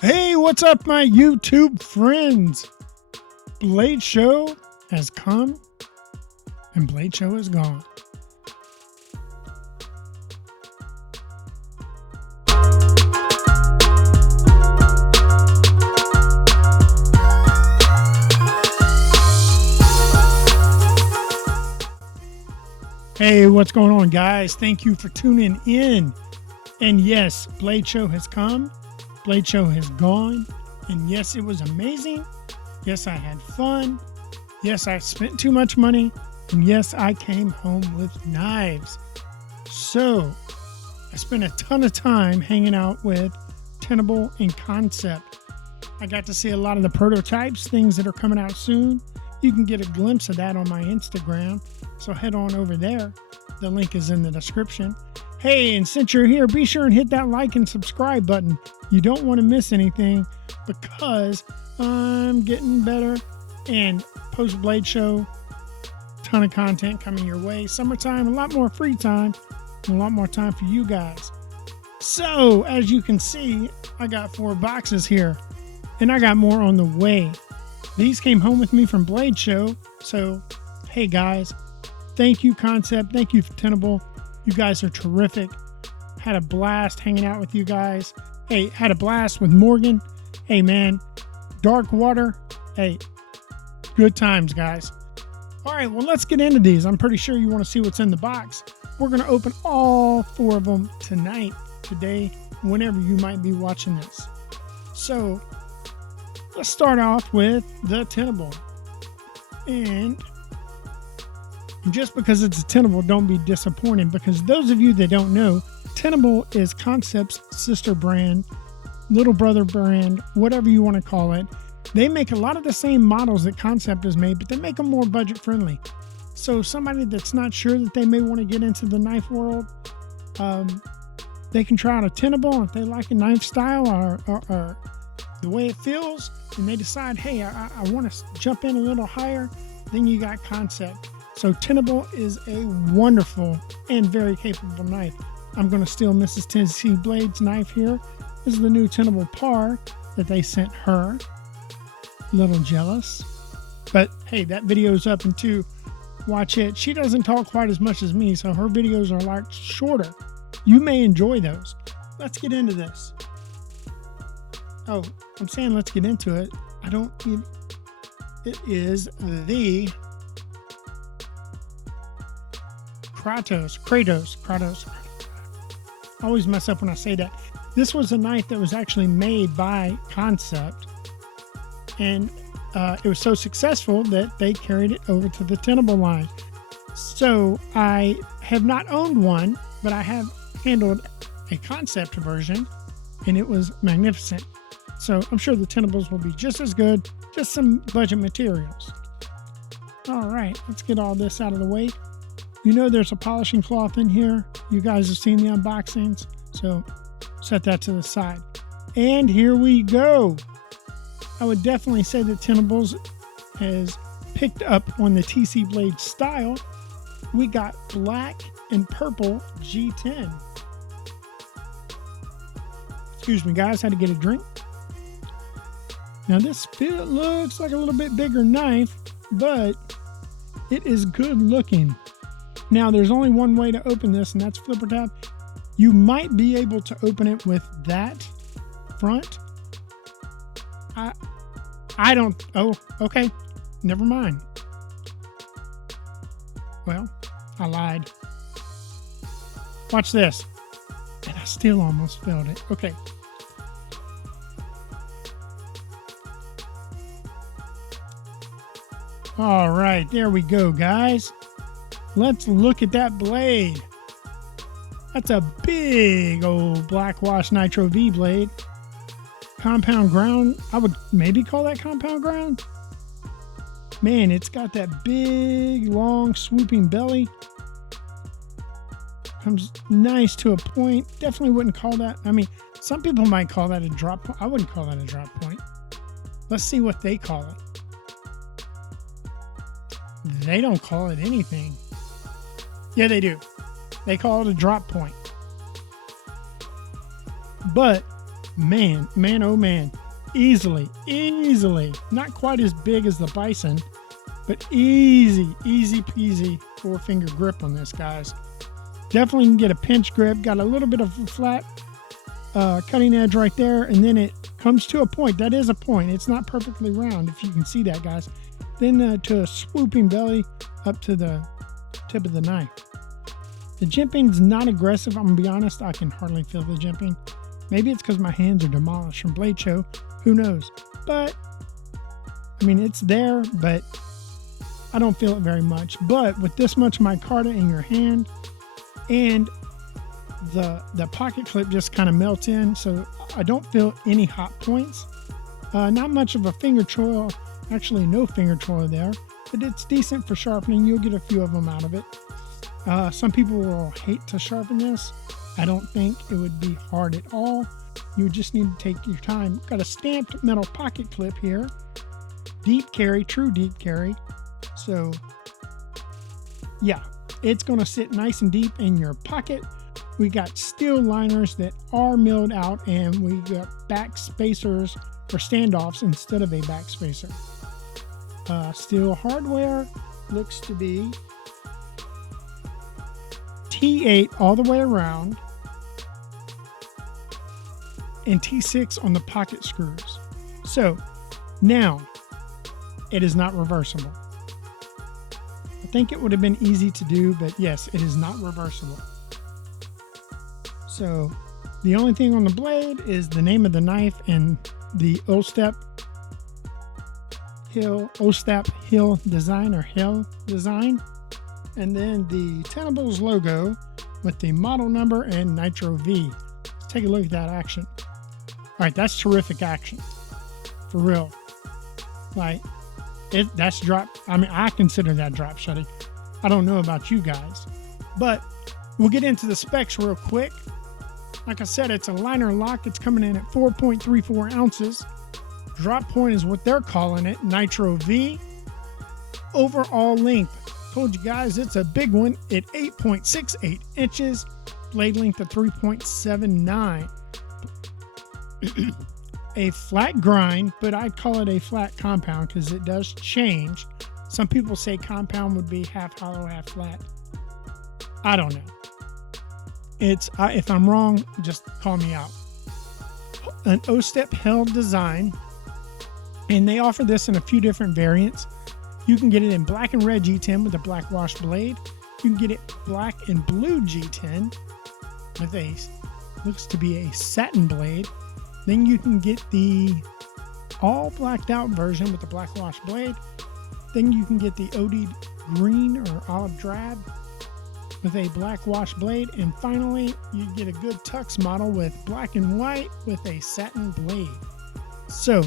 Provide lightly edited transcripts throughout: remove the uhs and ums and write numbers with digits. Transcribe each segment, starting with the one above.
Hey, what's up, my YouTube friends? Blade Show has come and Blade Show is gone. Hey, what's going on, guys? Thank you for tuning in. And yes, Blade Show has come. Blade Show has gone. And yes, it was amazing. Yes, I had fun. Yes, I spent too much money. And yes, I came home with knives. So, I spent a ton of time hanging out with Tenable and Kansept. I got to see a lot of the prototypes, things that are coming out soon. You can get a glimpse of that on my Instagram. So head on over there. The link is in the description. Hey, and since you're here, be sure and hit that like and subscribe button. You don't want to miss anything because I'm getting better. And post Blade Show, ton of content coming your way. Summertime, a lot more free time, and a lot more time for you guys. So, as you can see, I got 4 boxes here, and I got more on the way. These came home with me from Blade Show. So, hey guys, thank you, Kansept. Thank you, Tenable. You guys are terrific. Had a blast hanging out with you guys. Hey, had a blast with Morgan. Hey, man, dark water. Hey, good times, guys. All right, well, let's get into these. I'm pretty sure you want to see what's in the box. We're going to open all 4 of them tonight, today, whenever you might be watching this. So, let's start off with the Tenable. And just because it's a Tenable, don't be disappointed, because those of you that don't know, Tenable is Kansept's sister brand, little brother brand, whatever you want to call it. They make a lot of the same models that Kansept has made, but they make them more budget friendly. So somebody that's not sure that they may want to get into the knife world, they can try out a Tenable. If they like a knife style or the way it feels, and they decide, hey, I want to jump in a little higher, then you got Kansept. So Tenable is a wonderful and very capable knife. I'm going to steal Mrs. Tennessee Blade's knife here. This is the new Tenable Par that they sent her. A little jealous. But hey, that video's up and too. Watch it. She doesn't talk quite as much as me, so her videos are a lot shorter. You may enjoy those. Let's get into this. Oh, I'm saying let's get into it. It is the Kratos. I always mess up when I say that. This was a knife that was actually made by Kansept, and it was so successful that they carried it over to the Tenable line. So I have not owned one, but I have handled a Kansept version, and it was magnificent. So I'm sure the Tenables will be just as good, just some budget materials. All right, let's get all this out of the way. You know there's a polishing cloth in here. You guys have seen the unboxings, so set that to the side. And here we go. I would definitely say that Tenables has picked up on the TC Blade style. We got black and purple G10. Excuse me, guys, had to get a drink. Now this looks like a little bit bigger knife, but it is good looking. Now, there's only one way to open this, and that's flipper tab. You might be able to open it with that front. I don't. Oh, okay. Never mind. Well, I lied. Watch this. And I still almost failed it. Okay. All right, there we go, guys. Let's look at that blade. That's a big old black wash nitro V blade. Compound ground. I would maybe call that compound ground. Man, it's got that big, long, swooping belly. Comes nice to a point. Definitely wouldn't call that. I mean, some people might call that a drop point. I wouldn't call that a drop point. Let's see what they call it. They don't call it anything. Yeah, they do. They call it a drop point. But Man, oh man, easily, not quite as big as the Bison, but easy peasy 4-finger grip on this, guys. Definitely can get a pinch grip, got a little bit of a flat cutting edge right there, and then it comes to a point. That is a point. It's not perfectly round, if you can see that, guys. Then to a swooping belly up to the tip of the knife. The jimping's not aggressive. I'm gonna be honest, I can hardly feel the jimping. Maybe it's because my hands are demolished from Blade Show. Who knows? But I mean, it's there, but I don't feel it very much. But with this much micarta in your hand, and the pocket clip just kind of melts in, so I don't feel any hot points. Not much of a finger choil, actually no finger choil there, but it's decent for sharpening. You'll get a few of them out of it. Some people will hate to sharpen this. I don't think it would be hard at all. You would just need to take your time. Got a stamped metal pocket clip here. Deep carry, true deep carry. So yeah, it's going to sit nice and deep in your pocket. We got steel liners that are milled out, and we got back spacers for standoffs instead of a back spacer. Steel hardware looks to be T8 all the way around and T6 on the pocket screws. So now it is not reversible. I think it would have been easy to do, but yes, it is not reversible. So the only thing on the blade is the name of the knife and the Ostap Hill design, or Hill design. And then the Tenables logo with the model number and Nitro V. Let's take a look at that action. All right, that's terrific action. For real. Like, that's drop. I mean, I consider that drop shutting. I don't know about you guys, but we'll get into the specs real quick. Like I said, it's a liner lock. It's coming in at 4.34 ounces. Drop point is what they're calling it, Nitro V. Overall length, told you guys it's a big one at 8.68 inches. Blade length of 3.79. A flat grind, but I'd call it a flat compound because it does change. Some people say compound would be half hollow, half flat. I don't know. If I'm wrong, just call me out. An O-step held design, and they offer this in a few different variants. You can get it in black and red G10 with a black wash blade. You can get it black and blue G10 with a, looks to be a satin blade. Then you can get the all blacked out version with the black wash blade. Then you can get the OD green or olive drab with a black wash blade. And finally, you get a good tux model with black and white with a satin blade. So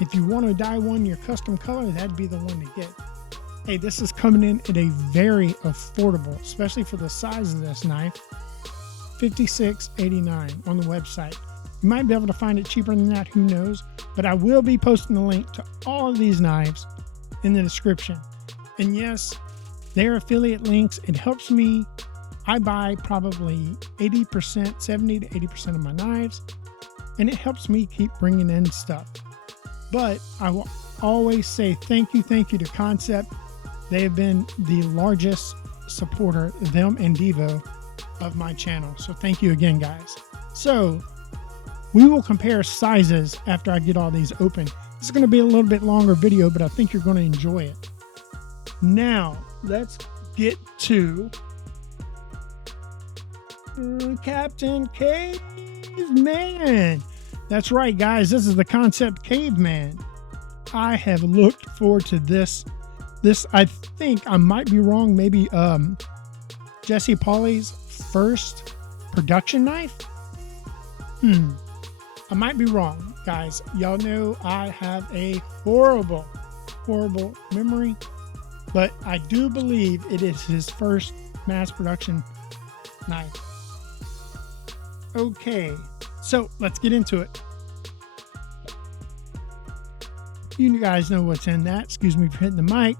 if you want to dye one your custom color, that'd be the one to get. Hey, this is coming in at a very affordable, especially for the size of this knife, $56.89 on the website. You might be able to find it cheaper than that, who knows, but I will be posting the link to all of these knives in the description. And yes, they're affiliate links. It helps me. I buy probably 80%, 70 to 80% of my knives, and it helps me keep bringing in stuff. But I will always say thank you to Kansept. They have been the largest supporter, them and Devo, of my channel. So thank you again, guys. So we will compare sizes after I get all these open. This is going to be a little bit longer video, but I think you're going to enjoy it. Now, let's get to Captain Caveman. That's right, guys. This is the Kansept Caveman. I have looked forward to this. I think, I might be wrong, maybe Jesse Pauley's first production knife? I might be wrong, guys. Y'all know I have a horrible memory, but I do believe it is his first mass production knife. Okay, so let's get into it. You guys know what's in that. Excuse me for hitting the mic.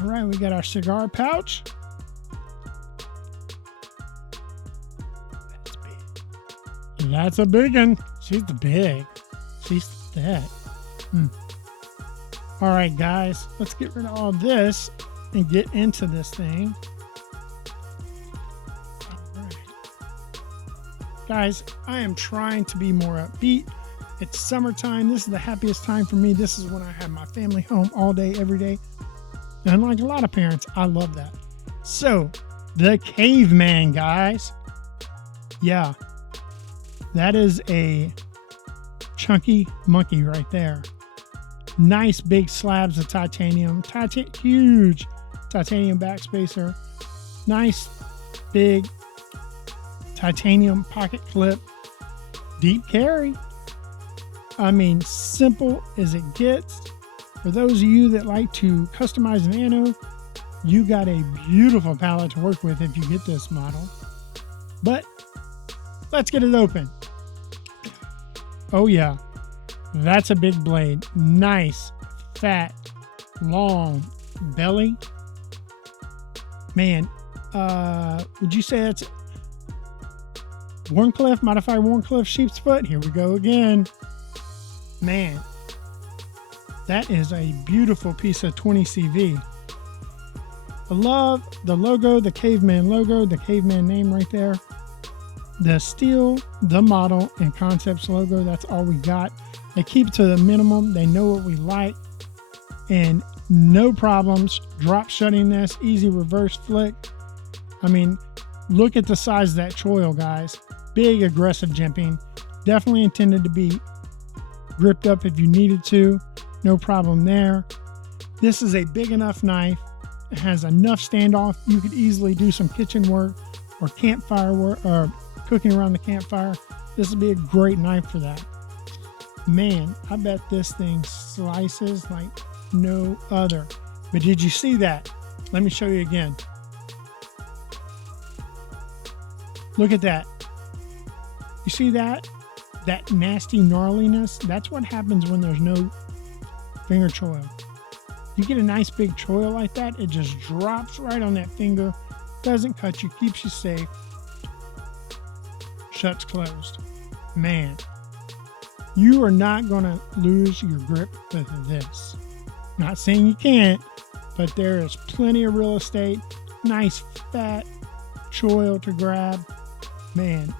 All right, we got our cigar pouch. That's big. That's a big one. She's the big. She's thick. All right, guys, let's get rid of all this and get into this thing. All right. Guys, I am trying to be more upbeat. It's summertime. This is the happiest time for me. This is when I have my family home all day, every day. And like a lot of parents, I love that. So, the Caveman, guys. Yeah, that is a chunky monkey right there. Nice big slabs of titanium, huge titanium backspacer. Nice big titanium pocket clip, deep carry. I mean, simple as it gets. For those of you that like to customize an ammo, you got a beautiful palette to work with if you get this model. But let's get it open. Oh yeah, that's a big blade. Nice, fat, long belly. Man, would you say that's Wharncliffe, modified Wharncliffe sheep's foot? Here we go again. Man, that is a beautiful piece of 20 CV. I love the logo, the Caveman logo, the Caveman name right there. The steel, the model, and Kansept's logo, that's all we got. They keep it to the minimum. They know what we like. And no problems drop shutting this, easy reverse flick. I mean, look at the size of that choil, guys. Big aggressive jimping. Definitely intended to be gripped up if you needed to. No problem there. This is a big enough knife. It has enough standoff. You could easily do some kitchen work or campfire work or cooking around the campfire. This would be a great knife for that. Man, I bet this thing slices like no other. But did you see that? Let me show you again. Look at that. You see that? That nasty gnarliness? That's what happens when there's no finger choil. You get a nice big choil like that, it just drops right on that finger, doesn't cut you, keeps you safe, shuts closed. Man, you are not going to lose your grip with this. Not saying you can't, but there is plenty of real estate, nice fat choil to grab. Man,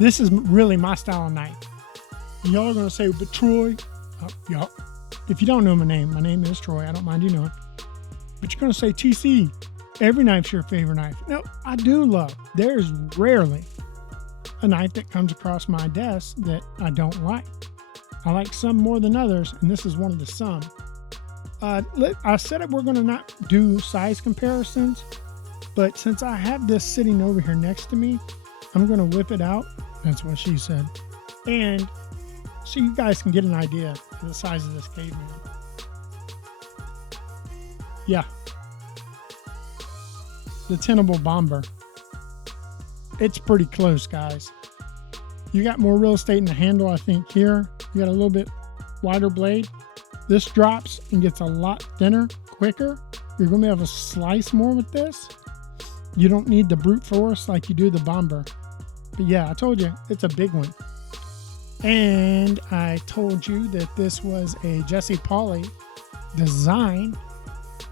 this is really my style of knife. Y'all are going to say, but Troy, y'all, if you don't know my name is Troy. I don't mind you knowing. But you're going to say, TC, every knife's your favorite knife. No, I do love. There's rarely a knife that comes across my desk that I don't like. I like some more than others, and this is one of the some. I said that we're going to not do size comparisons, but since I have this sitting over here next to me, I'm going to whip it out. That's what she said. And so you guys can get an idea of the size of this Caveman. Yeah. The Tenable Bomber. It's pretty close, guys. You got more real estate in the handle, I think, here. You got a little bit wider blade. This drops and gets a lot thinner, quicker. You're going to be able to slice more with this. You don't need the brute force like you do the Bomber. But yeah, I told you, it's a big one. And I told you that this was a Jesse Pauley design,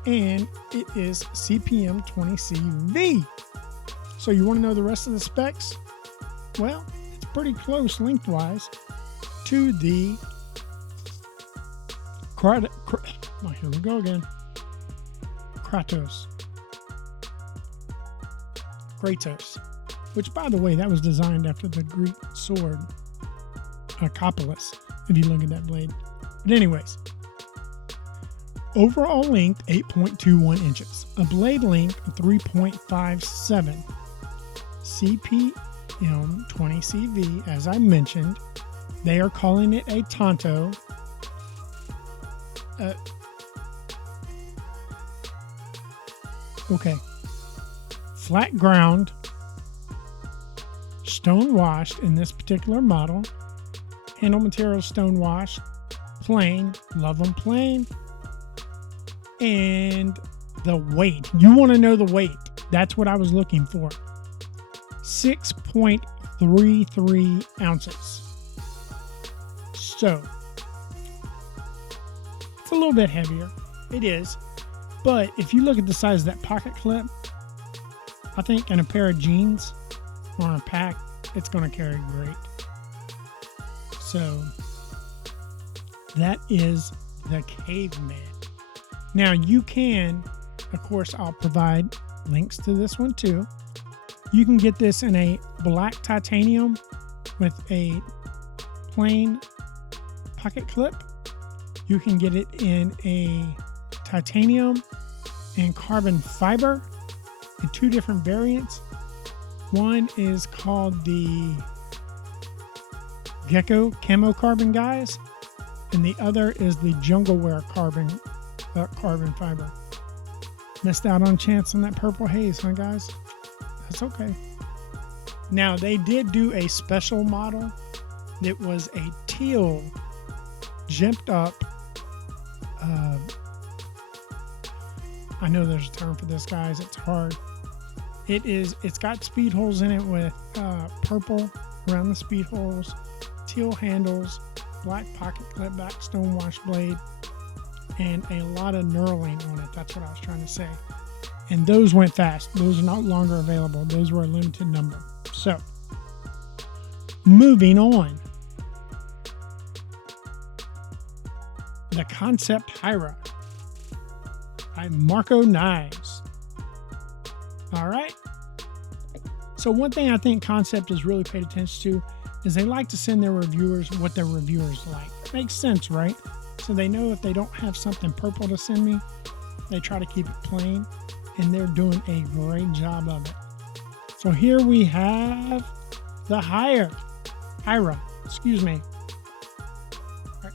and it is CPM 20CV. So you want to know the rest of the specs? Well, it's pretty close lengthwise to the here we go again. Kratos. Which, by the way, that was designed after the Greek sword, Acopolis, if you look at that blade. But anyways, overall length 8.21 inches, a blade length of 3.57, CPM 20CV, as I mentioned. They are calling it a Tonto. Okay. Flat ground, stone washed in this particular model. Handle material stone washed, plain, love them plain. And the weight, you want to know the weight. That's what I was looking for. 6.3 0.33 ounces. So it's a little bit heavier. It is. But if you look at the size of that pocket clip, I think in a pair of jeans or on a pack, it's going to carry great. So that is the Caveman. Now you can, of course, I'll provide links to this one too. You can get this in a black titanium with a plain pocket clip. You can get it in a titanium and carbon fiber in 2 different variants. One is called the Gecko Camo Carbon, guys, and the other is the Jungle Wear carbon fiber. Missed out on a chance on that purple haze, huh, guys? That's okay. Now, they did do a special model that was a teal, jimped up. I know there's a term for this, guys. It's hard. It's got speed holes in it with purple around the speed holes, teal handles, black pocket clip back stonewash blade, and a lot of knurling on it. That's what I was trying to say. And those went fast. Those are no longer available. Those were a limited number. So, moving on. The Kansept Hyra by Marco Knives. All right. So one thing I think Kansept has really paid attention to is they like to send their reviewers what their reviewers like. It makes sense, right? So they know if they don't have something purple to send me, they try to keep it plain, and they're doing a great job of it. So here we have the Hyra, excuse me. All right.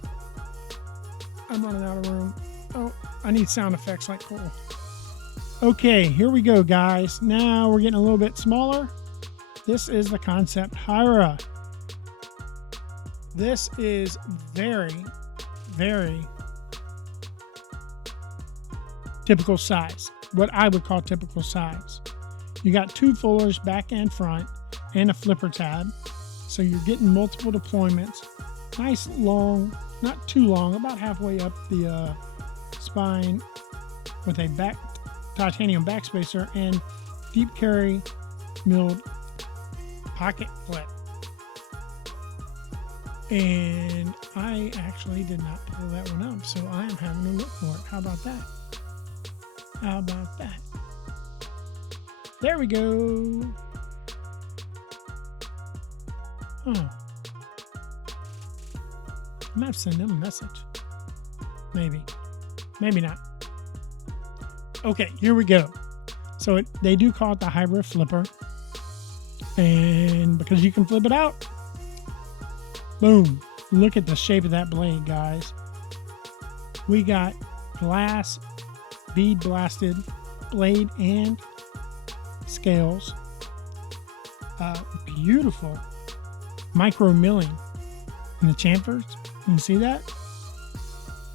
I'm running out of room. Oh, I need sound effects like cool. Okay, here we go, guys. Now we're getting a little bit smaller. This is the Kansept Hyra. This is very, very typical size. What I would call typical size. You got 2 fullers back and front and a flipper tab. So you're getting multiple deployments. Nice long, not too long, about halfway up the spine with a titanium backspacer and deep carry milled pocket clip. And I actually did not pull that one up, so I am having to look for it. How about that? How about that? There we go. Huh. I might have sent them a message. Maybe. Maybe not. Okay, here we go. So they do call it the hybrid flipper. And because you can flip it out, boom. Look at the shape of that blade, guys. We got glass, bead blasted blade and scales. Beautiful micro milling in the chamfers. Can you see that?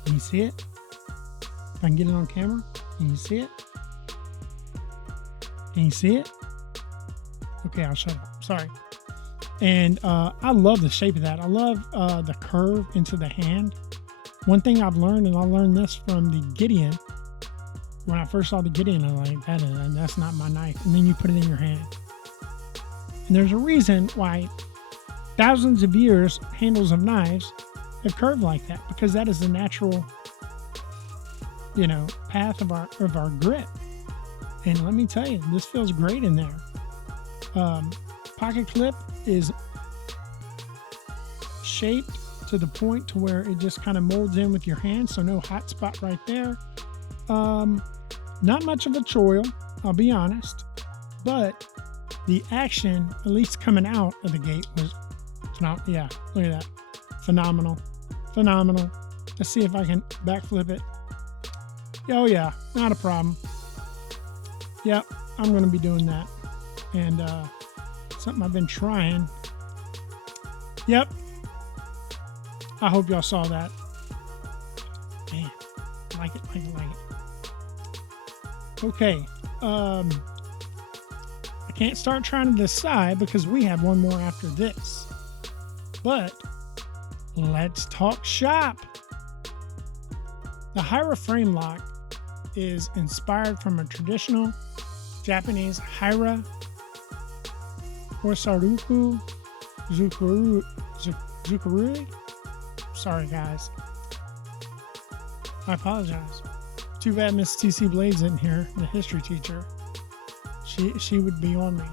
Can you see it? If I can get it on camera. Can you see it? Can you see it? Okay, I'll shut up. Sorry. And I love the shape of that. I love the curve into the hand. One thing I've learned, and I learned this from the Gideon. When I first saw the Gideon, I'm like, that's not my knife. And then you put it in your hand. And there's a reason why thousands of years handles of knives have curved like that, because that is the natural, path of our grip. And let me tell you, this feels great in there. Pocket clip is shaped to the point to where it just kind of molds in with your hand, so no hot spot right there. Not much of a choil, I'll be honest, but the action, at least coming out of the gate, was phenomenal. Yeah, look at that. Phenomenal. Let's see if I can backflip it. Oh yeah, not a problem. Yep, I'm going to be doing that. And something I've been trying. Yep. I hope y'all saw that. Man, like it. Okay. I Can't start trying to decide because we have one more after this. But let's talk shop. The Hyra frame lock is inspired from a traditional Japanese Hyra Hosaruku Zukurui. Sorry, guys. I apologize. Too bad Miss TC Blades isn't here, the history teacher. She would be on me.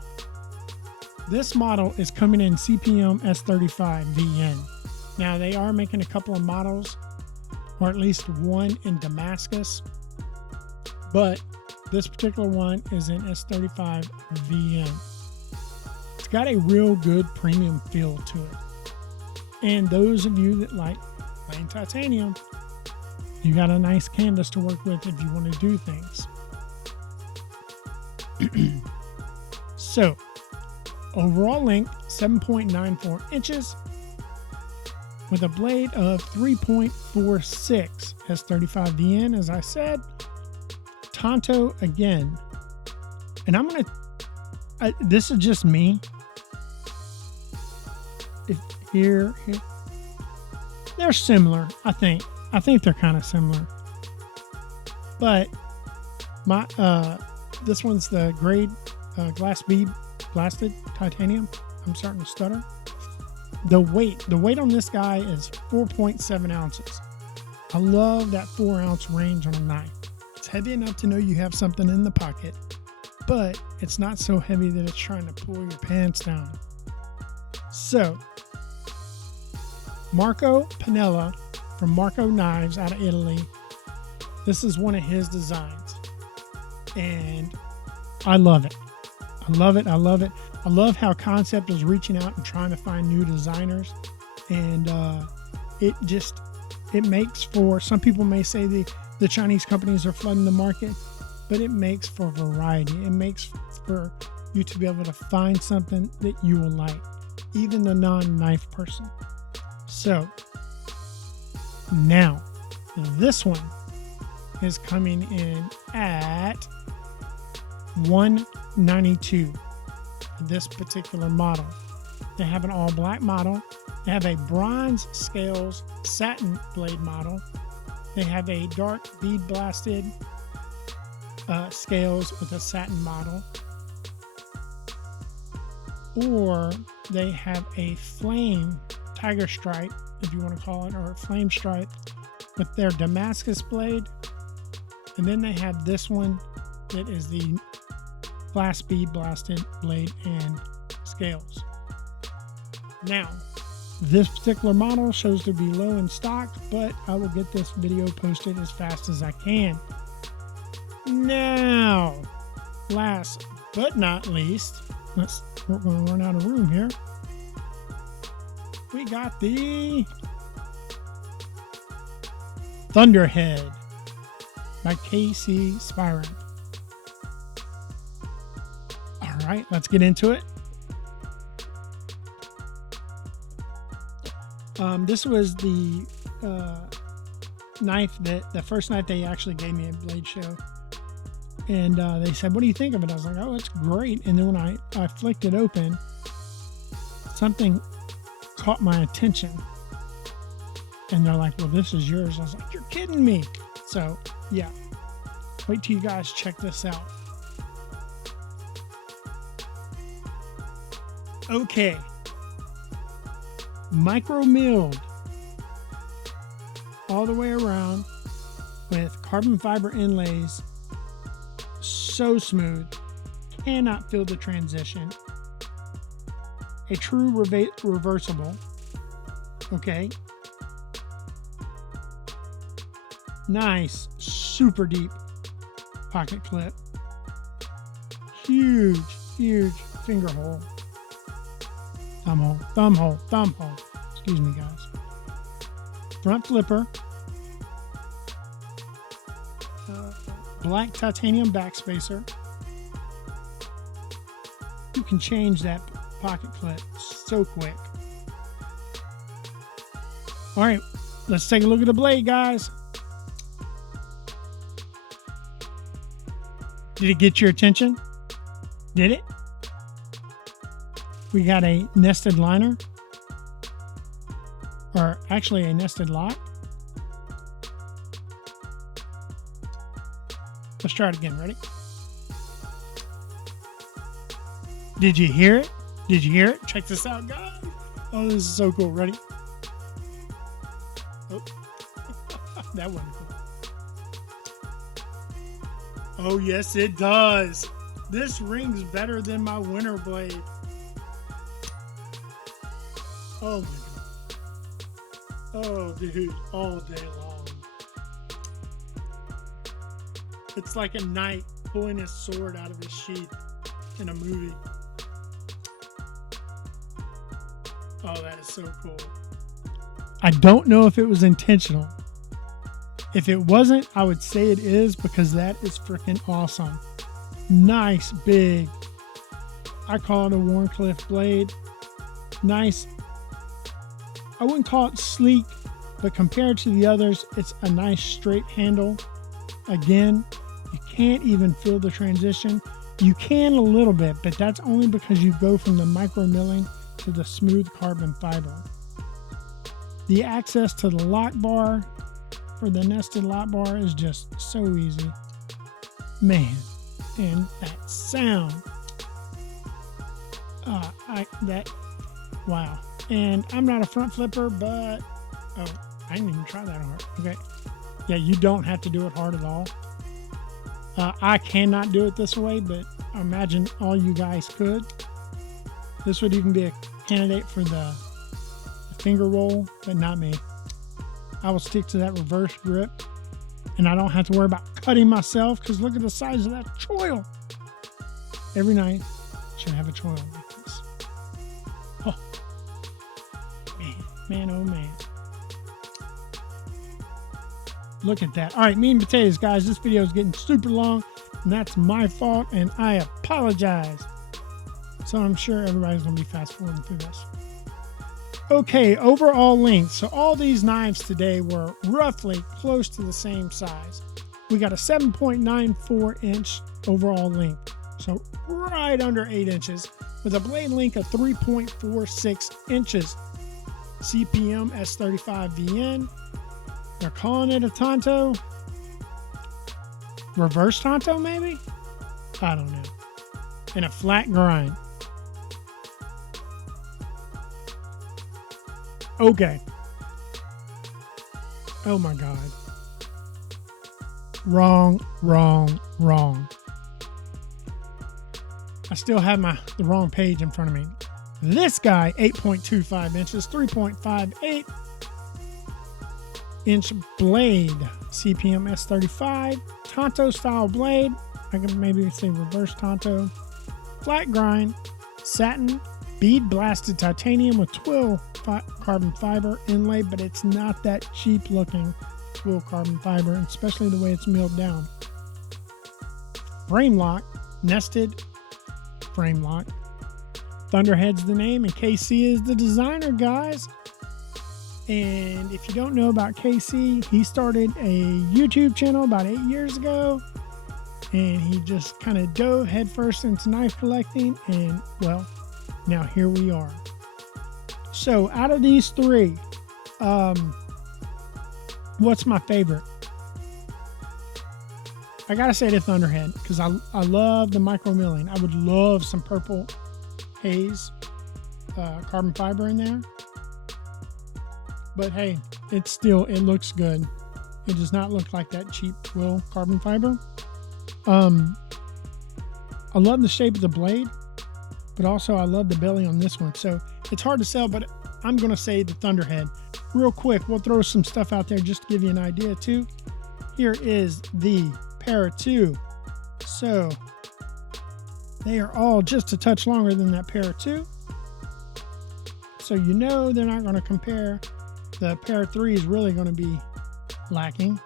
This model is coming in CPM S35 VN. Now, they are making a couple of models, or at least one in Damascus, but this particular one is in S35 VN. It's got a real good premium feel to it. And those of you that like plain titanium, you got a nice canvas to work with if you want to do things. So, overall length 7.94 inches with a blade of 3.46 S35 VN, as I said. Tonto again. And I'm going to, this is just me. Here, they're similar, I think. I think they're kind of similar. But my this one's the grade glass bead blasted titanium. I'm starting to stutter. The weight on this guy is 4.7 ounces. I love that 4-ounce range on a knife. It's heavy enough to know you have something in the pocket, but it's not so heavy that it's trying to pull your pants down. So, Marco Pinella from Marco Knives out of Italy. This is one of his designs. And I love it. I love it. I love it. I love how Kansept is reaching out and trying to find new designers. And it makes for, some people may say the Chinese companies are flooding the market, but it makes for variety. It makes for you to be able to find something that you will like, even the non-knife person. So now this one is coming in at $192 for this particular model. They have an all black model. They have a bronze scales satin blade model. They have a dark bead blasted scales with a satin model. Or they have a flame tiger stripe, if you want to call it, or a flame stripe with their Damascus blade. And then they have this one that is the glass bead blasted blade and scales. Now, this particular model shows to be low in stock, but I will get this video posted as fast as I can. Now, last but not least, we're going to run out of room here. We got the Thunderhead by KC Spyron. All right, let's get into it. This was the knife the first knife they actually gave me at Blade Show. And they said, what do you think of it? I was like, oh, it's great. And then when I flicked it open, something caught my attention. And they're like, well, this is yours. I was like, you're kidding me. So, yeah. Wait till you guys check this out. Okay. Micro milled all the way around with carbon fiber inlays. So smooth, cannot feel the transition. A true reversible. Okay. Nice, super deep pocket clip. Huge, huge finger hole. Thumb hole, thumb hole, thumb hole. Excuse me, guys. Front flipper. Black titanium backspacer. You can change that pocket clip so quick. All right, let's take a look at the blade, guys. Did it get your attention? Did it? We got a nested liner, or actually a nested lock. Let's try it again. Ready? Did you hear it? Did you hear it? Check this out, guys. Oh, this is so cool. Ready? Oh, that wasn't cool. Oh, yes, it does. This rings better than my winter blade. Oh, my God. Oh, dude, all day long. It's like a knight pulling his sword out of his sheath in a movie. Oh, that is so cool. I don't know if it was intentional. If it wasn't, I would say it is, because that is freaking awesome. Nice, big. I call it a Wharncliffe blade. Nice. I wouldn't call it sleek, but compared to the others, it's a nice straight handle. Again, you can't even feel the transition. You can a little bit, but that's only because you go from the micro milling to the smooth carbon fiber. The access to the lock bar for the nested lock bar is just so easy. Man, and that sound. Wow. And I'm not a front flipper, but, oh, I didn't even try that hard. Okay. Yeah, you don't have to do it hard at all. I cannot do it this way, but I imagine all you guys could. This would even be a candidate for the finger roll, but not me. I will stick to that reverse grip, and I don't have to worry about cutting myself, because look at the size of that choil. Every knife should have a choil like this. Oh, man, oh man. Look at that. All right, meat and potatoes, guys. This video is getting super long, and that's my fault, and I apologize. So I'm sure everybody's going to be fast forwarding through this. Okay, overall length. So all these knives today were roughly close to the same size. We got a 7.94 inch overall length. So right under 8 inches with a blade length of 3.46 inches. CPM S35VN. They're calling it a Tonto. Reverse Tonto, maybe? I don't know. And a flat grind. Okay. Oh my God. Wrong. I still have the wrong page in front of me. This guy, 8.25 inches, 3.58 inch blade, CPM S35, Tonto style blade. I can maybe say reverse Tonto. Flat grind, satin, bead blasted titanium with twill carbon fiber inlay, but it's not that cheap looking twill carbon fiber, especially the way it's milled down. Frame lock, nested frame lock. Thunderhead's the name, and KC is the designer, guys. And if you don't know about KC, he started a YouTube channel about 8 years ago, and he just kind of dove headfirst into knife collecting, and well, now here we are. So out of these three, what's my favorite? I gotta say the Thunderhead, because I love the micro milling. I would love some purple haze carbon fiber in there. But hey, it looks good. It does not look like that cheap twill carbon fiber. I love the shape of the blade, but also I love the belly on this one. So it's hard to sell, but I'm going to say the Thunderhead. Real quick, we'll throw some stuff out there just to give you an idea too. Here is the Para 2. So they are all just a touch longer than that Para 2. So you know they're not going to compare. The Para 3 is really going to be lacking.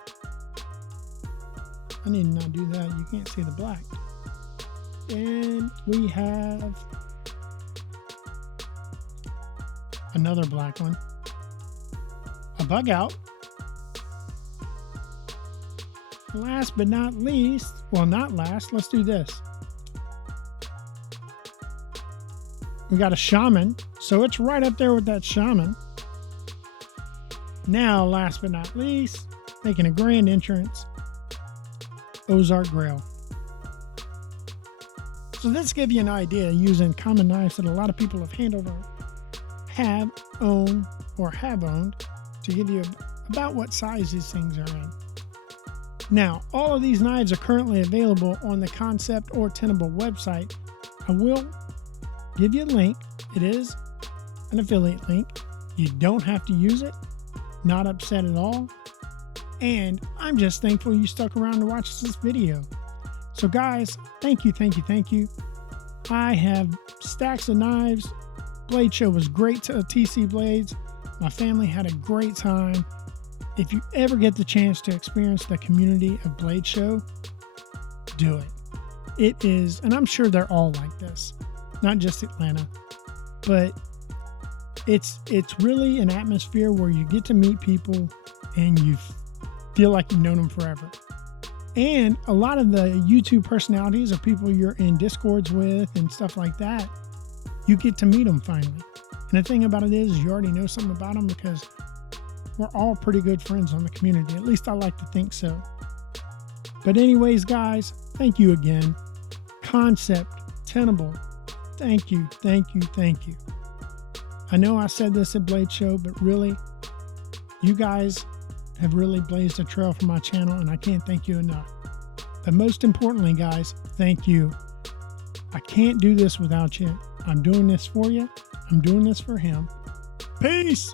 I need to not do that. You can't see the black. And we have another black one. A bug out. Last but not least, well, not last, let's do this. We got a shaman, so it's right up there with that shaman. Now, last but not least, making a grand entrance, Ozark Grill. So this gives you an idea using common knives that a lot of people have handled or have owned to give you about what size these things are in. Now, all of these knives are currently available on the Kansept or Tenable website. I will give you a link. It is an affiliate link. You don't have to use it. Not upset at all. And I'm just thankful you stuck around to watch this video. So guys, thank you. I have stacks of knives. Blade Show was great to TC Blades. My family had a great time. If you ever get the chance to experience the community of Blade Show, do it. It is, and I'm sure they're all like this, not just Atlanta, but it's really an atmosphere where you get to meet people and you feel like you've known them forever. And a lot of the YouTube personalities are people you're in Discords with and stuff like that. You get to meet them finally. And the thing about it is you already know something about them because we're all pretty good friends on the community. At least I like to think so. But anyways, guys, thank you again. Kansept, Tenable, thank you. I know I said this at Blade Show, but really, you guys have really blazed a trail for my channel, and I can't thank you enough. But most importantly, guys, thank you. I can't do this without you. I'm doing this for you. I'm doing this for him. Peace.